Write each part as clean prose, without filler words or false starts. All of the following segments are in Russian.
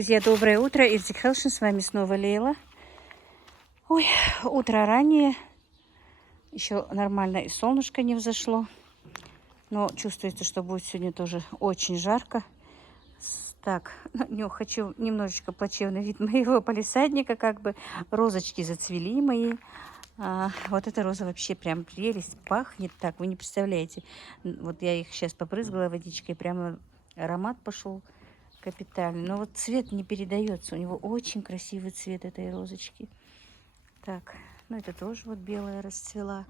Друзья, доброе утро. Иртик Хелшин, с вами снова Лейла. Ой, утро раннее. Еще нормально и солнышко не взошло. Но чувствуется, что будет сегодня тоже очень жарко. Так, хочу немножечко плачевный вид моего палисадника. Как бы розочки зацвели мои. Вот эта роза вообще прям прелесть. Пахнет так, вы не представляете. Вот я их сейчас попрызгала водичкой. Прямо аромат пошел. Капитально. Но вот цвет не передается. У него очень красивый цвет этой розочки. Так, ну это тоже вот белая расцвела.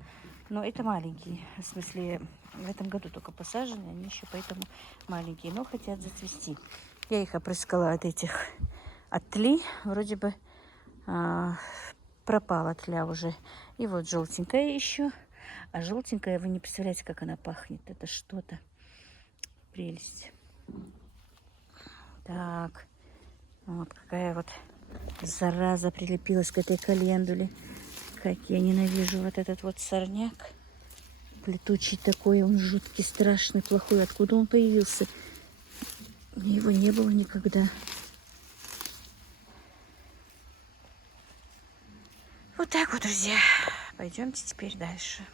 Но это маленькие. В смысле, в этом году только посажены. Они еще поэтому маленькие, но хотят зацвести. Я их опрыскала от этих, от тли. Вроде бы пропала тля уже. И вот желтенькая еще. А желтенькая, вы не представляете, как она пахнет. Это что-то. Прелесть. Так, вот какая вот зараза прилепилась к этой календуле. Как я ненавижу вот этот вот сорняк. Летучий такой, он жуткий, страшный, плохой. Откуда он появился? Его не было никогда. Вот так вот, друзья. Пойдемте теперь дальше.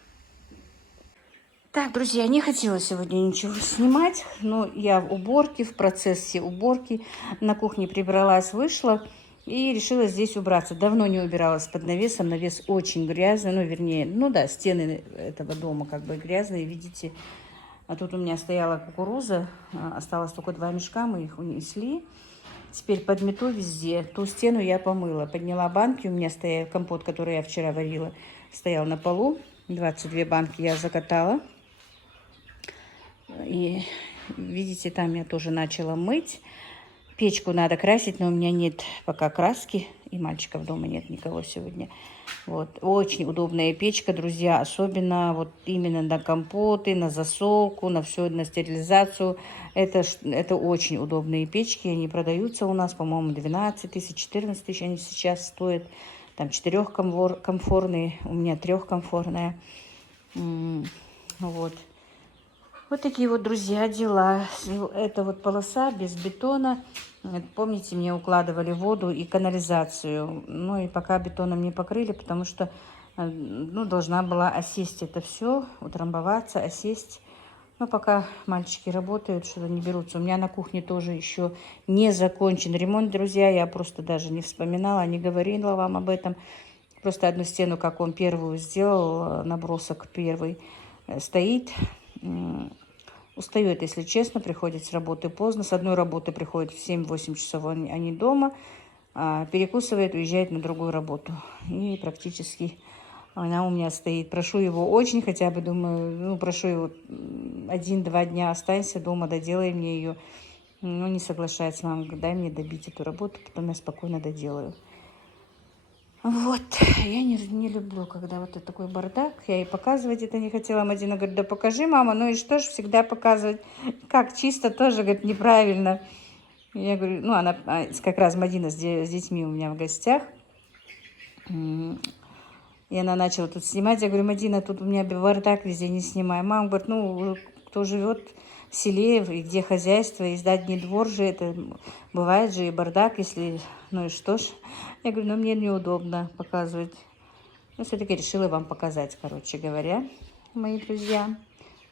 Так, друзья, не хотела сегодня ничего снимать, но я в уборке, в процессе уборки на кухне прибралась, вышла и решила здесь убраться. Давно не убиралась под навесом, навес очень грязный, стены этого дома как бы грязные, видите. А тут у меня стояла кукуруза, осталось только 2 мешка, мы их унесли. Теперь подмету везде, ту стену я помыла, подняла банки, у меня стоял компот, который я вчера варила, стоял на полу, 22 банки я закатала. И видите, там я тоже начала мыть. Печку надо красить, но у меня нет пока краски. И мальчиков дома нет никого сегодня. Вот. Очень удобная печка, друзья. Особенно вот именно на компоты, на засолку, на все, на стерилизацию. Это очень удобные печки. Они продаются у нас, по-моему, 12 тысяч, 14 тысяч они сейчас стоят. Там 4-комфорные, у меня 3-комфорная. Вот. Вот такие вот, друзья, дела. Это вот полоса без бетона. Помните, мне укладывали воду и канализацию. Ну и пока бетоном не покрыли, потому что должна была осесть это все, утрамбоваться, осесть. Но пока мальчики работают, что-то не берутся. У меня на кухне тоже еще не закончен ремонт, друзья. Я просто даже не вспоминала, не говорила вам об этом. Просто одну стену, как он первую сделал, набросок первый, стоит. Устает, если честно, приходит с работы поздно. С одной работы приходит в 7-8 часов, они дома. Перекусывает, уезжает на другую работу. И практически она у меня стоит. Прошу его очень, хотя бы думаю, прошу его 1-2 дня останься дома, доделай мне ее. Но не соглашается, мама говорит, дай мне добить эту работу, потом я спокойно доделаю. Вот, я не люблю, когда вот это такой бардак. Я и показывать это не хотела. Мадина говорит, да покажи, мама. Ну и что ж всегда показывать? Как чисто тоже, говорит, неправильно. Я говорю, она как раз Мадина с детьми у меня в гостях. И она начала тут снимать. Я говорю, Мадина, тут у меня бардак везде, не снимай. Мама говорит, кто живет в селе, и где хозяйство, и задний двор же, это бывает же и бардак, если, и что ж. Я говорю, мне неудобно показывать. Но все-таки решила вам показать, короче говоря, мои друзья.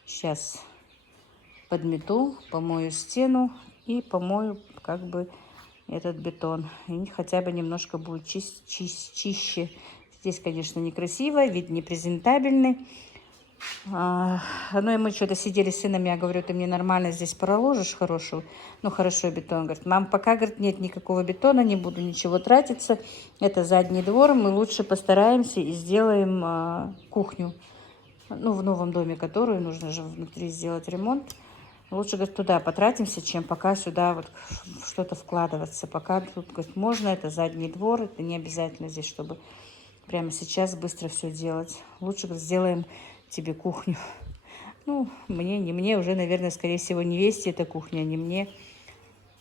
Сейчас подмету, помою стену и помою как бы этот бетон. И хотя бы немножко будет чище. Здесь, конечно, некрасиво, вид непрезентабельный. И мы что-то сидели с сыном, я говорю, ты мне нормально здесь проложишь хороший бетон. Говорит, мам, пока, говорит, нет никакого бетона, не буду ничего тратиться. Это задний двор, мы лучше постараемся и сделаем кухню. В новом доме, которую нужно же внутри сделать ремонт. Лучше, говорит, туда потратимся, чем пока сюда вот что-то вкладываться. Пока тут, говорит, можно, это задний двор, это не обязательно здесь, чтобы прямо сейчас быстро все делать. Лучше, говорит, сделаем тебе кухню. Не мне уже, наверное, скорее всего, невесте эта кухня, не мне.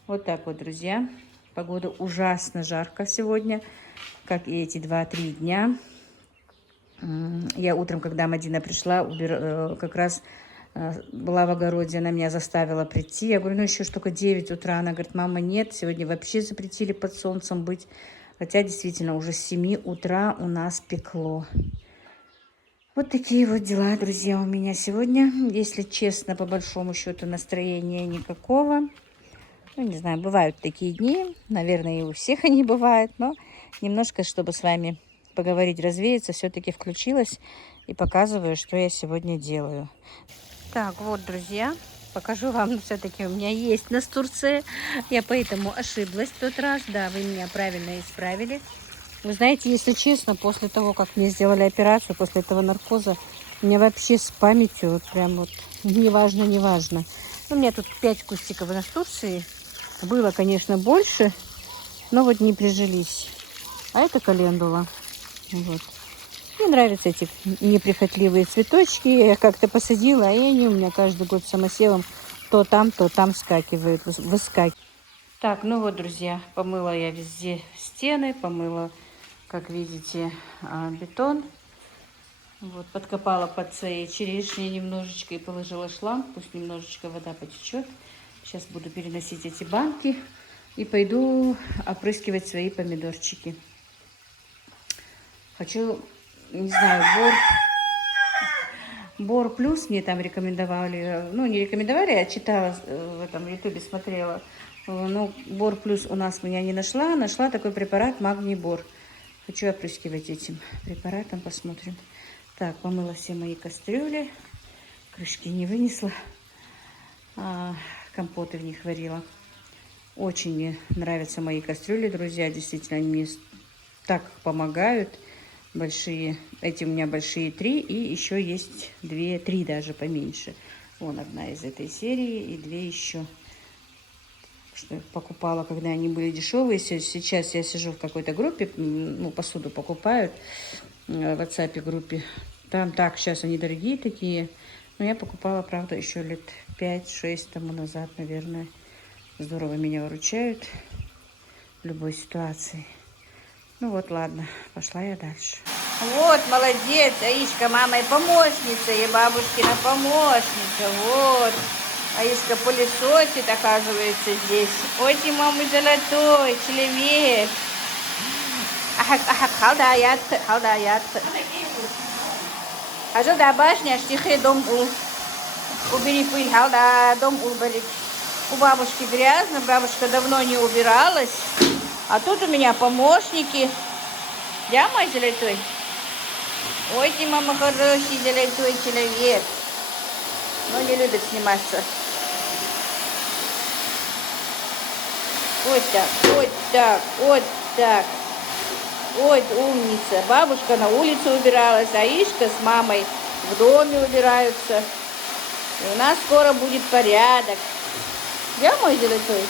Вот так вот, друзья. Погода ужасно жарко сегодня, как и эти 2-3 дня. Я утром, когда Мадина пришла, как раз была в огороде, она меня заставила прийти. Я говорю, ну еще ж только 9 утра. Она говорит, мама, нет, сегодня вообще запретили под солнцем быть. Хотя действительно уже с 7 утра у нас пекло. Вот такие вот дела, друзья, у меня сегодня. Если честно, по большому счету настроения никакого. Ну, не знаю, бывают такие дни. Наверное, и у всех они бывают. Но немножко, чтобы с вами поговорить, развеяться, все-таки включилась и показываю, что я сегодня делаю. Так, вот, друзья, покажу вам, все-таки у меня есть настурция. Я поэтому ошиблась в тот раз. Да, вы меня правильно исправили. Вы знаете, если честно, после того, как мне сделали операцию, после этого наркоза, у меня вообще с памятью, вот прям вот, неважно. У меня тут 5 кустиков настурции. Было, конечно, больше, но вот не прижились. А это календула. Вот. Мне нравятся эти неприхотливые цветочки. Я как-то посадила, и они у меня каждый год самосевом то там скакивают, выскакивают. Так, ну вот, друзья, помыла я везде стены, помыла, как видите, бетон. Вот, подкопала под своей черешней немножечко и положила шланг. Пусть немножечко вода потечет. Сейчас буду переносить эти банки и пойду опрыскивать свои помидорчики. Хочу, не знаю, Бор плюс мне там рекомендовали. Ну, не рекомендовали, я читала в этом ютубе, смотрела. Ну, Бор плюс у нас меня не нашла. Нашла такой препарат Магний Бор. Хочу опрыскивать этим препаратом, посмотрим. Так, помыла все мои кастрюли. Крышки не вынесла. Компоты в них варила. Очень мне нравятся мои кастрюли, друзья. Действительно, они мне так помогают. Большие, эти у меня большие 3, и еще есть 3 даже поменьше. Вон одна из этой серии и 2 еще. Что я покупала, когда они были дешевые. Сейчас я сижу в какой-то группе, ну, посуду покупают в WhatsApp группе. Там так, сейчас они дорогие такие. Но я покупала, правда, еще лет 5-6 тому назад, наверное. Здорово меня выручают в любой ситуации. Ну вот, ладно, пошла я дальше. Вот, молодец, Аишка, мама и помощница, и бабушкина помощница, вот. Аишка пылесосит, оказывается, здесь. Ой, ты, мама, золотой человек. Халдаят. А что да башня, штихи дом убери пыль, халда, дом уберить. У бабушки грязно, бабушка давно не убиралась. А тут у меня помощники. Я мой золотой? Ой, ты, мама, хороший золотой человек. Но не любит сниматься. Вот так, вот так, вот так. Вот умница. Бабушка на улице убиралась, Аишка с мамой в доме убираются. И у нас скоро будет порядок. Я мой золотой?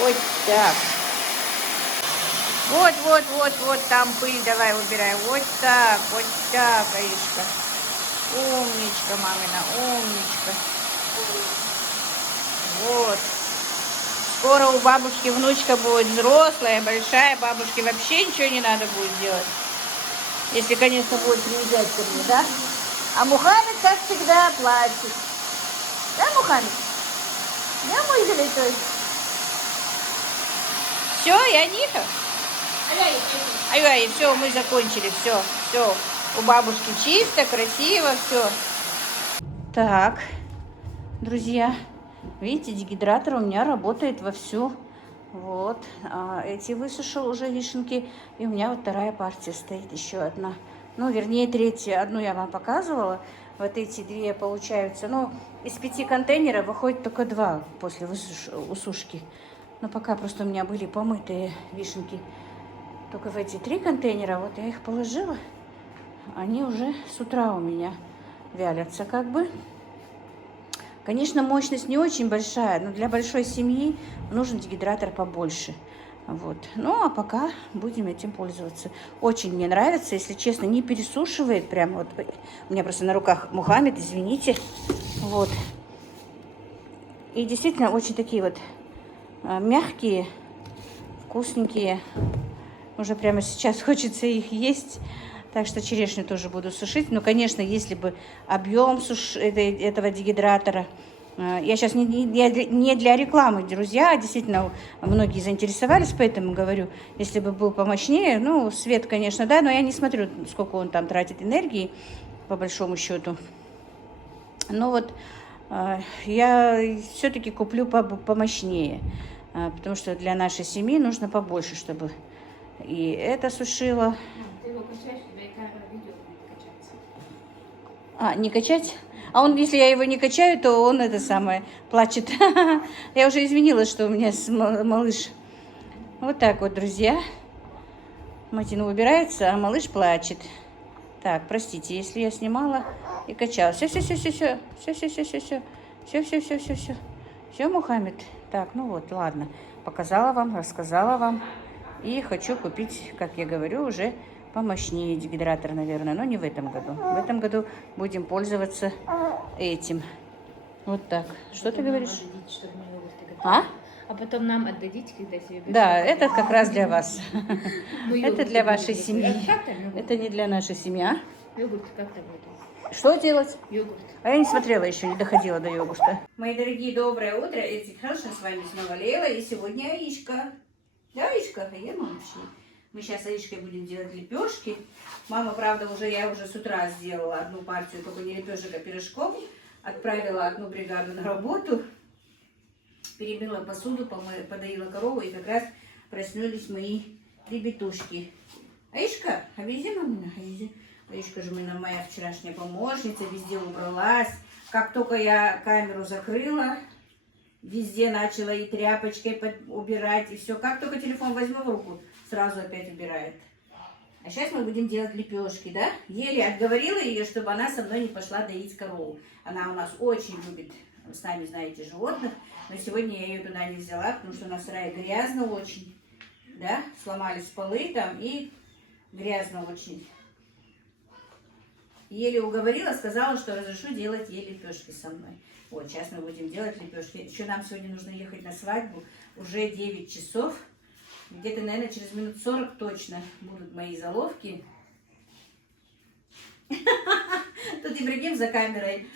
Вот так. Вот, там пыль давай убираем. Вот так, Аишка. Умничка, мамина, умничка. Вот. Скоро у бабушки внучка будет взрослая, большая. Бабушке вообще ничего не надо будет делать. Если, конечно, будет приезжать ко мне, да? А Мухаммед, как всегда, плачет. Да, Мухаммед? Да, мой золотой? Все, я Ниха. Ай, все, мы закончили, все. У бабушки чисто, красиво, все. Так, друзья, видите, дегидратор у меня работает вовсю. Вот, эти высушил уже вишенки, и у меня вот вторая партия стоит, еще одна. Ну, вернее, третья. Одну я вам показывала. Вот эти 2 получаются. Ну, из 5 контейнеров выходит только 2 после усушки. Но пока просто у меня были помытые вишенки только в эти 3 контейнера. Вот я их положила. Они уже с утра у меня вялятся как бы. Конечно, мощность не очень большая, но для большой семьи нужен дегидратор побольше. Вот. Ну, а пока будем этим пользоваться. Очень мне нравится, если честно, не пересушивает прям вот. У меня просто на руках Мухаммед, извините. Вот. И действительно очень такие вот мягкие, вкусненькие. Уже прямо сейчас хочется их есть. Так что черешню тоже буду сушить. Но, конечно, если бы объем этого дегидратора... Я сейчас не для рекламы, друзья, а действительно многие заинтересовались, поэтому говорю, если бы был помощнее, ну, свет, конечно, да, но я не смотрю, сколько он там тратит энергии, по большому счету. Ну вот, я все-таки куплю помощнее, потому что для нашей семьи нужно побольше, чтобы и это сушило. Ты его качаешь, у тебя видео будет качаться. Не качать? А он, если я его не качаю, то он это самое плачет. Я уже извинилась, что у меня малыш. Вот так вот, друзья. Матина убирается, а малыш плачет. Так, простите, если я снимала и качала. Все. Все, Мухаммед. Так, ну вот, ладно. Показала вам, рассказала вам. И хочу купить, как я говорю, уже помощнее дегидратор, наверное, но не в этом году. В этом году будем пользоваться этим. Вот так. Что ты говоришь? А потом нам отдадите, когда себе... Да, это как раз для вас. Это для вашей семьи. Это не для нашей семьи, Йогурт как там это? Что делать? Йогурт. А я не смотрела еще, не доходила до йогурта. Мои дорогие, доброе утро. Эти хорошо с вами снова Лейла. И сегодня Аишка. Да, Аишка? Мы сейчас с Аишкой будем делать лепешки. Мама, правда, я уже с утра сделала одну партию, только не лепешек, а пирожков. Отправила одну бригаду на работу. Перемыла посуду, подоила корову, и как раз проснулись мои ребятушки. Аишка, объезди, мамина, объезди. Аишка же моя вчерашняя помощница, везде убралась. Как только я камеру закрыла, везде начала и тряпочкой убирать, и все. Как только телефон возьму в руку, сразу опять убирает. А сейчас мы будем делать лепешки, да? Еле отговорила ее, чтобы она со мной не пошла доить корову. Она у нас очень любит, сами знаете, животных. Но сегодня я ее туда не взяла, потому что у нас в сарае грязно очень. Да? Сломались полы там и грязно очень. Еле уговорила, сказала, что разрешу делать ей лепешки со мной. Вот, сейчас мы будем делать лепешки. Еще нам сегодня нужно ехать на свадьбу. Уже 9 часов. Где-то, наверное, через минут 40 точно будут мои заловки. Тут Ибрагим за камерой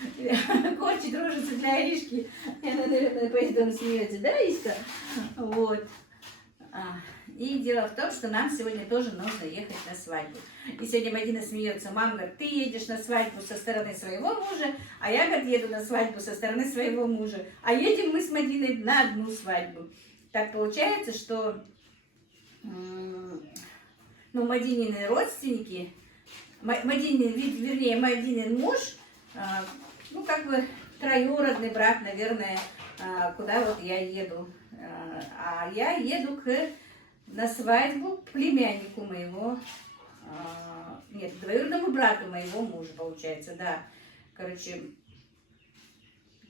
корчит рожицы для Аишки. И она, наверное, поэтому смеется. Да, Аишка? Вот. И дело в том, что нам сегодня тоже нужно ехать на свадьбу. И сегодня Мадина смеется. Мама говорит, ты едешь на свадьбу со стороны своего мужа, а я, говорит, еду на свадьбу со стороны своего мужа. А едем мы с Мадиной на одну свадьбу. Так получается, что Мадинины родственники, Мадинин муж, как бы троюродный брат, наверное, куда вот я еду. А я еду на свадьбу к племяннику моего, двоюродному брату моего мужа, получается, да. Короче,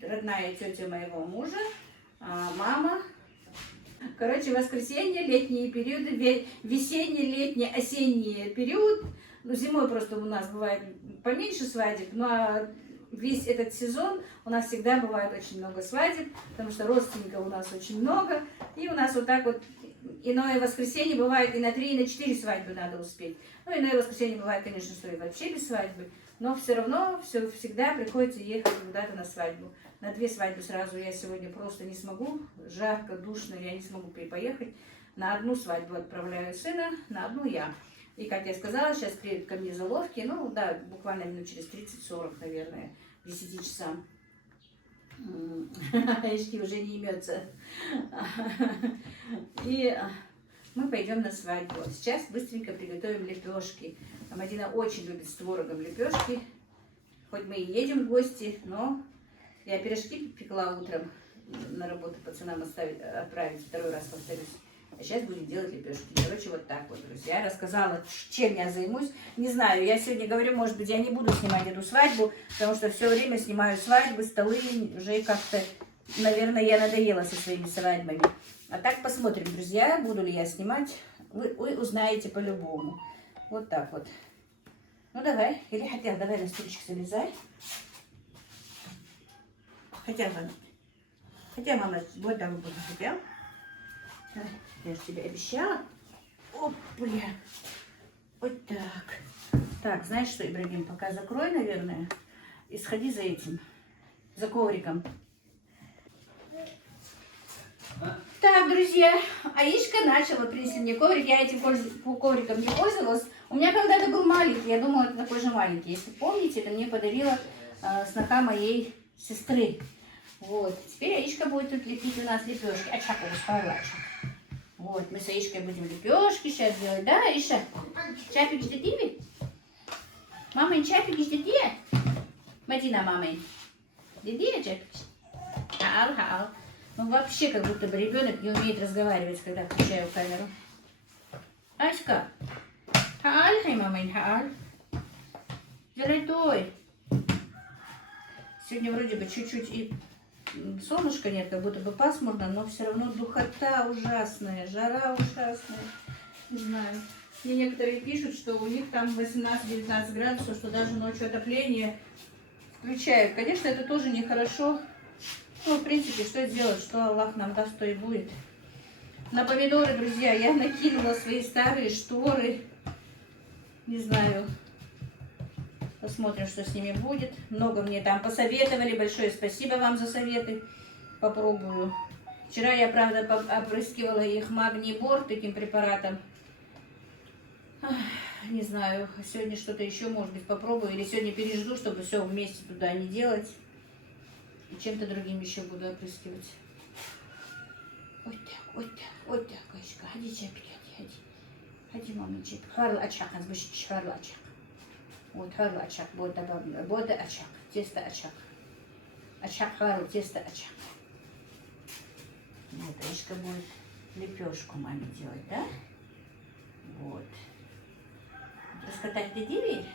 родная тетя моего мужа, мама. Короче, воскресенье, летние периоды, весенний, летний, осенний период. Ну, зимой просто у нас бывает поменьше свадеб, но весь этот сезон у нас всегда бывает очень много свадеб, потому что родственников у нас очень много. И у нас вот так вот иное воскресенье бывает и на 3, и на 4 свадьбы надо успеть. Ну, иное воскресенье бывает, конечно, что и вообще без свадьбы. Но все равно всегда приходится ехать куда-то на свадьбу. На 2 свадьбы сразу я сегодня просто не смогу. Жарко, душно, я не смогу поехать. На одну свадьбу отправляю сына, на одну я. И, как я сказала, сейчас приедут ко мне заловки. Ну, да, буквально минут через 30-40, наверное, к 10 часам. Аишки уже не имется. И мы пойдем на свадьбу. Сейчас быстренько приготовим лепешки. Мадина очень любит с творогом лепешки. Хоть мы и едем в гости, но я пирожки пекла утром на работу пацанам отправить, 2-й раз повторюсь. А сейчас будем делать лепешки. Короче, вот так вот, друзья. Я рассказала, чем я займусь. Не знаю, я сегодня говорю, может быть, я не буду снимать эту свадьбу, потому что все время снимаю свадьбы, столы. Уже как-то, наверное, я надоела со своими свадьбами. А так посмотрим, друзья, буду ли я снимать. Вы узнаете по-любому. Вот так вот. Ну, давай. Или хотя, давай на стульчик залезай. Хотя, мама, вот так вот хотел. Я же тебе обещала. Опля. Вот так. Так, знаешь что, Ибрагим, пока закрой, наверное, и сходи за этим, за ковриком. Так, друзья, Аишка начала, принесли мне коврик, я этим ковриком не пользовалась. У меня когда-то был маленький, я думала, это такой же маленький. Если помните, это мне подарила сноха моей сестры. Вот, теперь Аишка будет тут лепить у нас лепешки. Ачак, вот, мы с Аишкой будем лепешки сейчас делать, да, Аиша? Чапик ждет тебе? Мама, чапик ждет тебе? Мадина, мамой. Диди, чапик? Хаал. Ну вообще, как будто бы ребенок не умеет разговаривать, когда включаю камеру. Аська. Хааль, хай, мамой, хааль. Золотой. Сегодня вроде бы чуть-чуть и солнышка нет, как будто бы пасмурно, но все равно духота ужасная, жара ужасная. Не знаю. Мне некоторые пишут, что у них там 18-19 градусов, что даже ночью отопление включают. Конечно, это тоже нехорошо. Ну, в принципе, что делать, что Аллах нам даст, то и будет. На помидоры, друзья, я накинула свои старые шторы. Не знаю. Посмотрим, что с ними будет. Много мне там посоветовали. Большое спасибо вам за советы. Попробую. Вчера я, правда, опрыскивала их магнибор таким препаратом. Не знаю, сегодня что-то еще, может быть, попробую. Или сегодня пережду, чтобы все вместе туда не делать. И чем-то другим еще буду опрыскивать. Вот так, Аишка. Ходи, чапик, ходи. Ходи, мама, чапик. Харл ачак, азбышич, харл ачак. Вот, харл ачак, бода ачак, тесто ачак. Ачак, харл, тесто ачак. Вот, Аишка будет лепешку маме делать, да? Вот. Раскатать ты верить?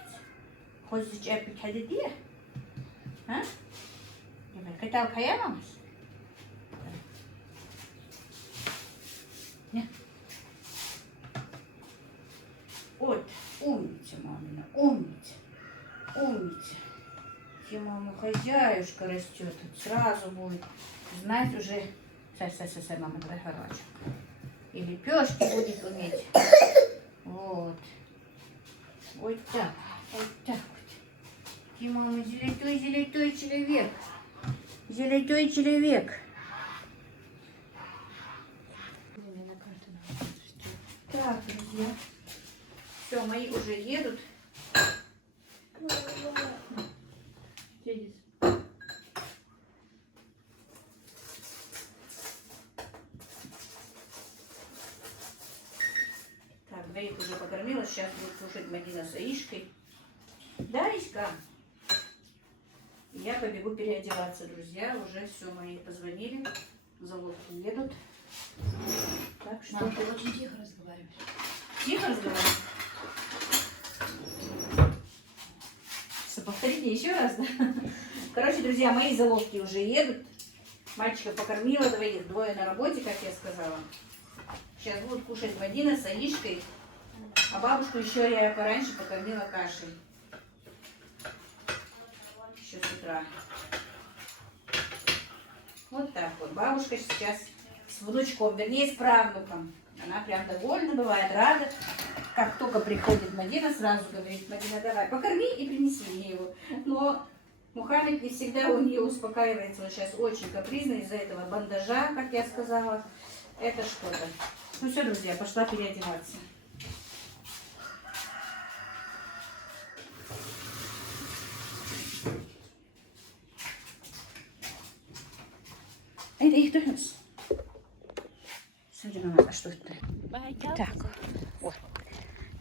Хочешь чапик, ходи, а? Катал каямамс? Нет. Вот, умница, мамина, умница. Те, мама, хозяюшка растет, сразу будет знать уже. Сай, мама, давай хорошо. И лепешки будет уметь. Вот. Вот так вот. Те, мама, золотой человек. Золотой человек. Так, друзья. Все, мои уже едут. Так, двоих уже покормила. Сейчас будет кушать Мадина с Аишкой. Да, Аишка? Я побегу переодеваться, друзья. Уже все, мои позвонили. Залодки едут. Так что... Мам, ты очень тихо разговариваешь. Тихо разговариваешь? Что, повтори мне еще раз, да? Короче, друзья, мои залодки уже едут. Мальчиков покормила двоих. Двое на работе, как я сказала. Сейчас будут кушать Мадина с Аишкой. А бабушку еще я пораньше покормила кашей. Еще с утра. Вот так вот. Бабушка сейчас с внучком, вернее с правнуком. Она прям довольна бывает, рада. Как только приходит Мадина, сразу говорит: Мадина, давай, покорми и принеси мне его. Но Мухаммед не всегда у нее успокаивается. Он сейчас очень капризный из-за этого бандажа, как я сказала. Это что-то. Ну все, друзья, пошла переодеваться. Это их донес. Смотри, мама, а что это? Так, вот.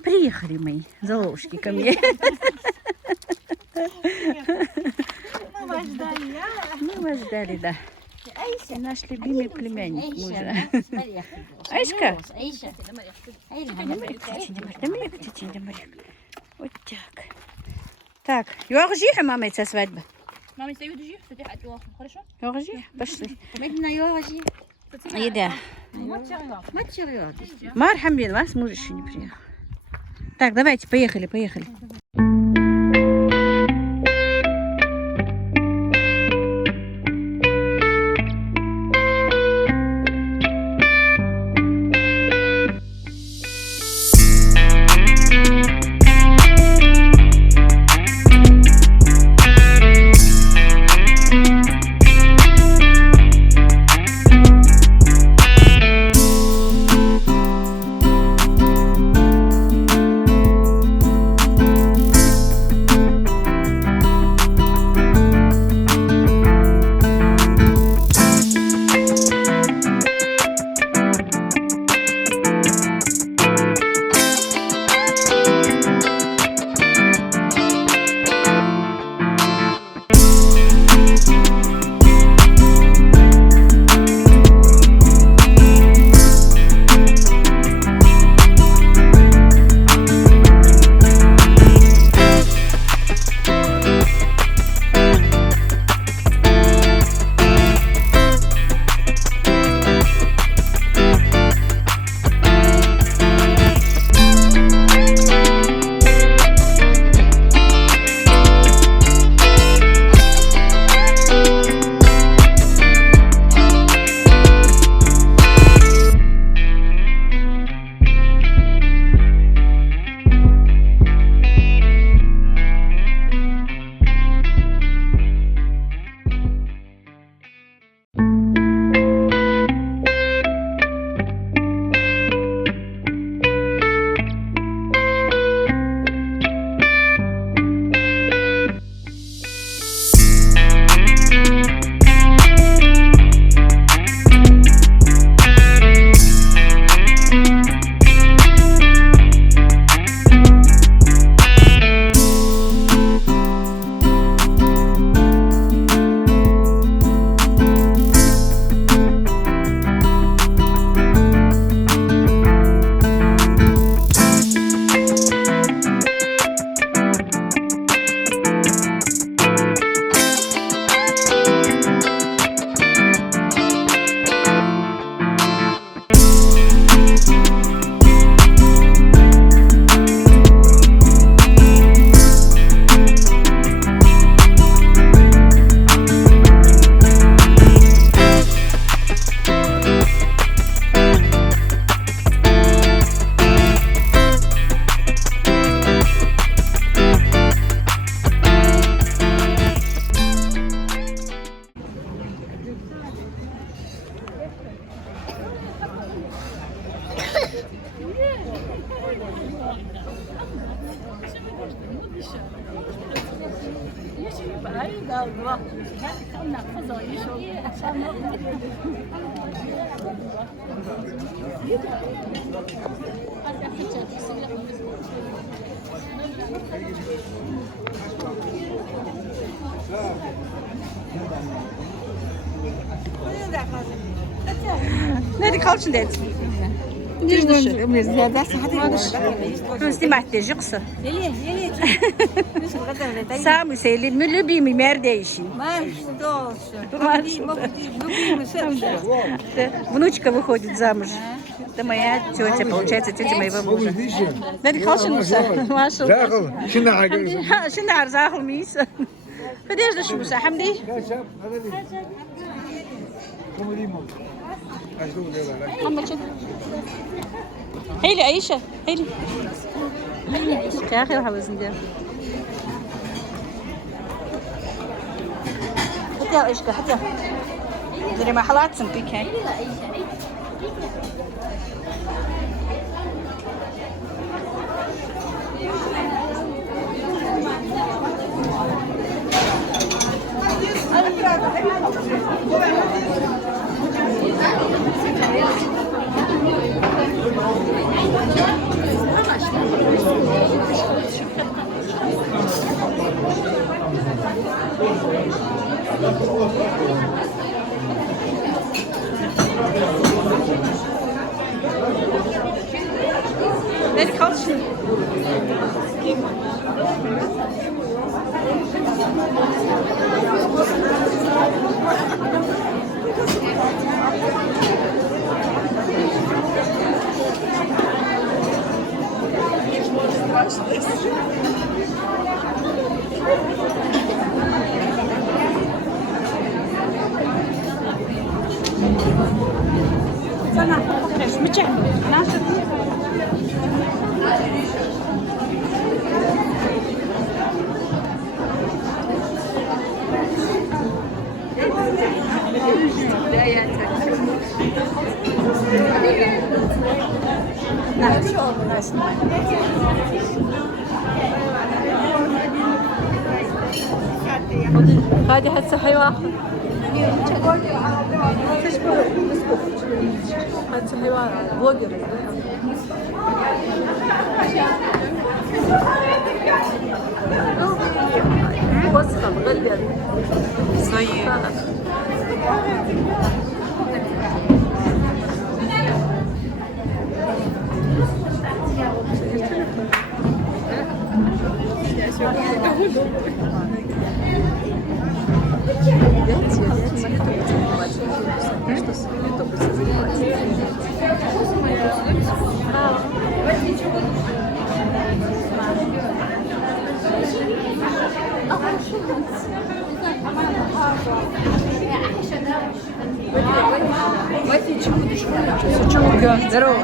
Приехали мои заловушки ко мне. Мы вас ждали, Мы вас ждали, да. Наш любимый племянник мужа. Аишка? Вот так. Так, юаржиха, мама, это свадьба. Мама, если я уйду, то ты хотела, хорошо? Юаржиха, пошли. Еда. Мархамбин, вас муж еще не приехал. Так, давайте, поехали. Nerede kalsın dedi. Снимать ты жукса. Самый сели, мы любимый мердейший. Внучка выходит замуж. Это моя тетя, получается, тетя моего мужа. Nerede kalsın Musa? Maşallah. Zahıl. Şimdi ağrıyor. Şimdi arzaklı mıyız? Kadar da şu Musa, Hamdi. Ama çok. Heyli Ayşe, heyli. Kâhir havasın diye. Hadi ya Ayşe, hadi ya. Zire mahalatsın peki. Nerede kalsın? Sana, resmi nasıl? هذه هسه حيوان هسه حيوان بوقر وسخة مغلية صغير Здорово.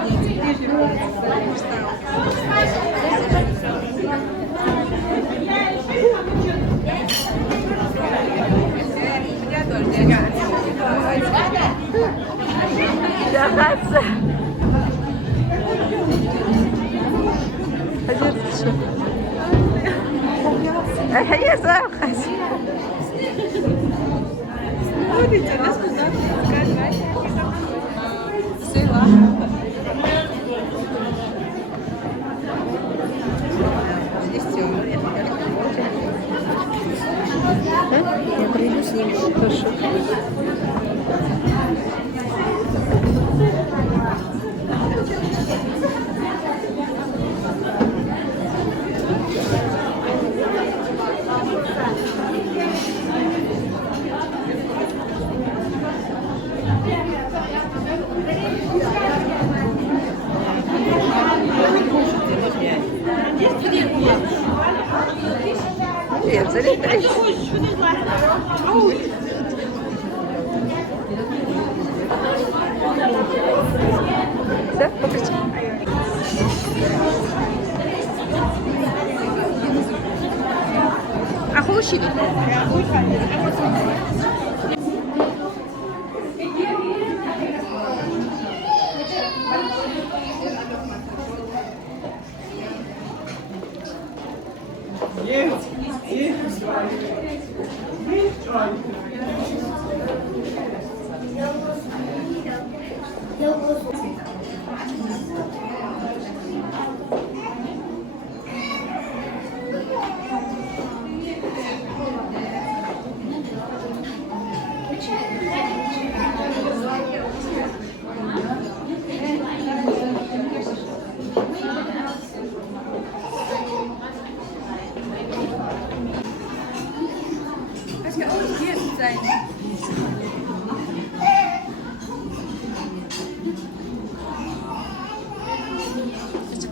هي صافحة. Я приду с ним. Хорошо. Нет, залетай. Все, покричи. Ахушили.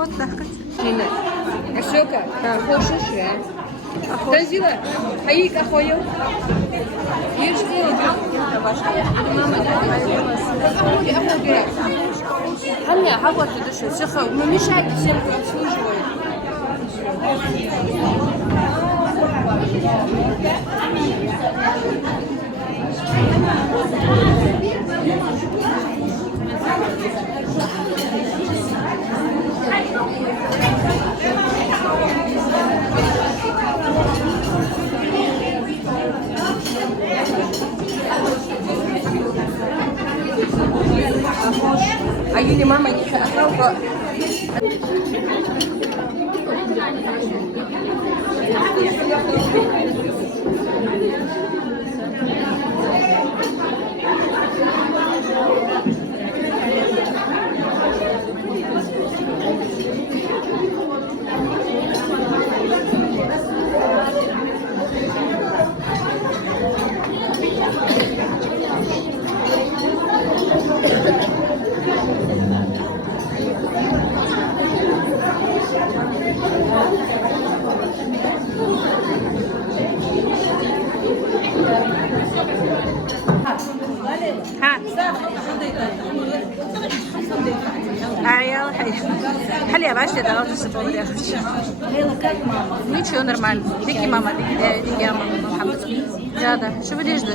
أخوك ضحكت. هنا أشوكا خوشش تنزيلا حييك أخويا يجي هلا حاول تدش شخة ومش عارف شو شوي عيوني ماما يخاف Ariel, Halia, бачите, да, уже все подряд. Ничего, нормально. Беги, мама, беги, мама. Да, да. Что вы делаете?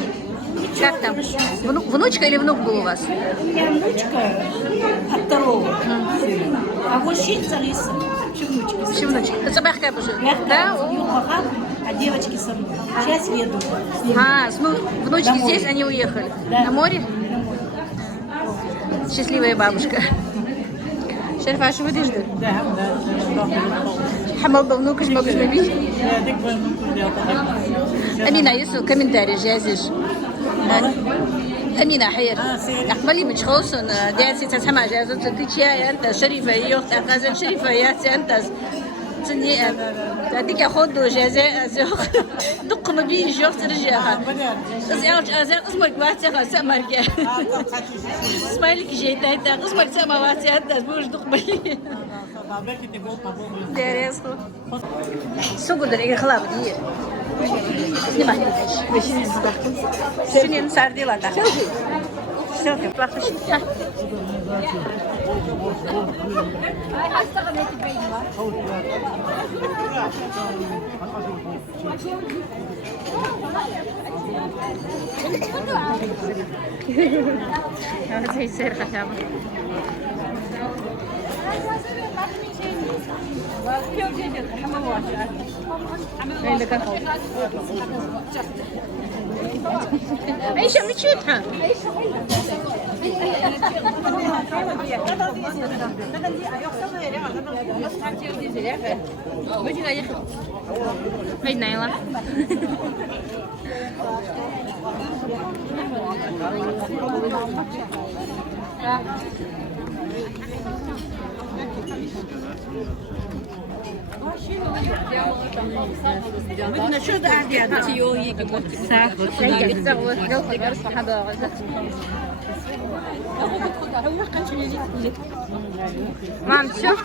Как там? Внучка или внук был у вас? У меня внучка от второго сына. А вот щит Лариса, внучка. Чевнучки. Это собака уже? Да? Да? А девочки со мной. Сейчас еду. Внучки Домой. здесь, они уехали. Да. На море? На море. Счастливая бабушка. Шерфа, что вы делаете? Да, да. حمل ضمنوك ما كنت بيجي Я так понимаю, أمينة يسأل كومنتاري جازش أمينة حير أقبلي مش خوصن دياسي تسمع جازو تديك أنت شريفة يوخت أقازم شريفة يا أنت تني هذيك خدو جزاء زوخ دق ما بيجي جوخ ترجعها أزعج اسمك باتها سمرك اسمعلك جيتا أنت اسمك سما باتها أنت بوش دق بلي داريسخو سوق دري خلاص دي نبغى شنو نساردي لا تاع شوفي طلعت شي هذا يصير خشابه عيشة مشيتها هاي نايلة بدنا شو بدي أعدي هذا تيو هيك مام شوف